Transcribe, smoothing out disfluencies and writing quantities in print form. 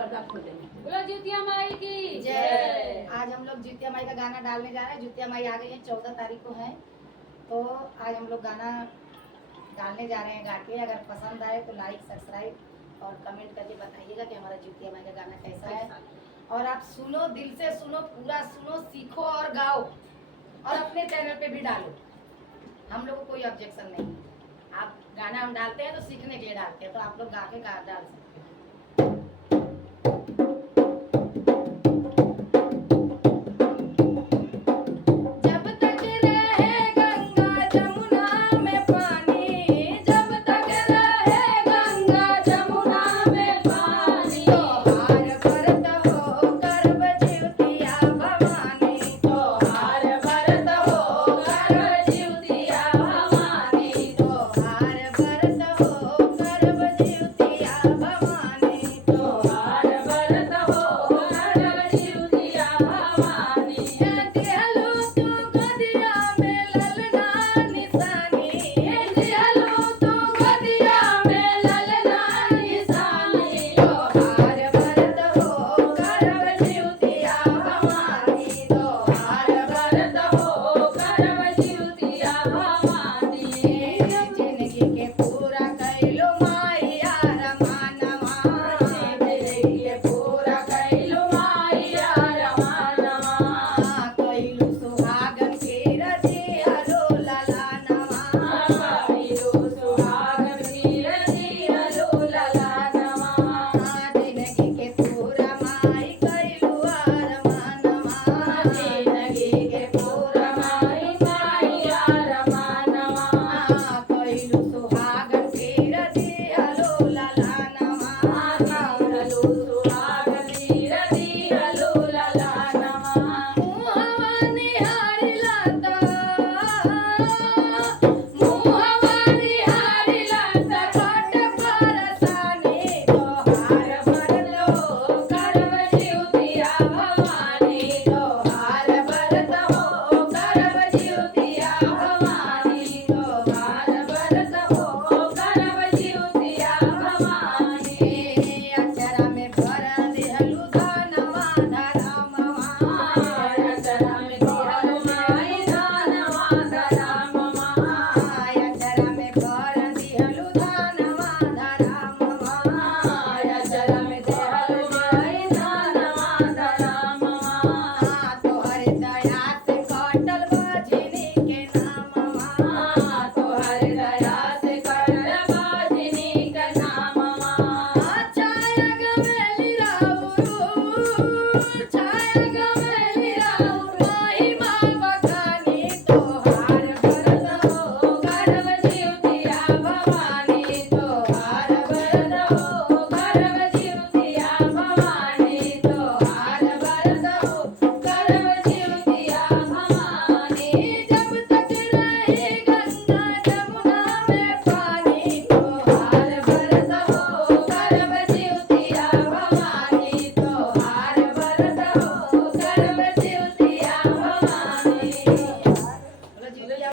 पर्दा खोल देंगे। बोलो जितिया माई की जय। आज हम लोग जितिया माई का गाना डालने जा रहे हैं। जितिया माई आ गई है, 14 तारीख को है, तो आज हम लोग गाना डालने जा रहे हैं गा के। अगर पसंद आए तो लाइक सब्सक्राइब और कमेंट करके बताइएगा कि हमारा जितिया माई का गाना कैसा है। और आप सुनो, दिल से सुनो, पूरा सुनो, सीखो और गाओ, और अपने चैनल पे भी डालो। हम लोग को कोई ऑब्जेक्शन नहीं है। आप गाना हम डालते हैं तो सीखने के लिए डालते हैं, तो आप लोग गा के डाल सकते हैं।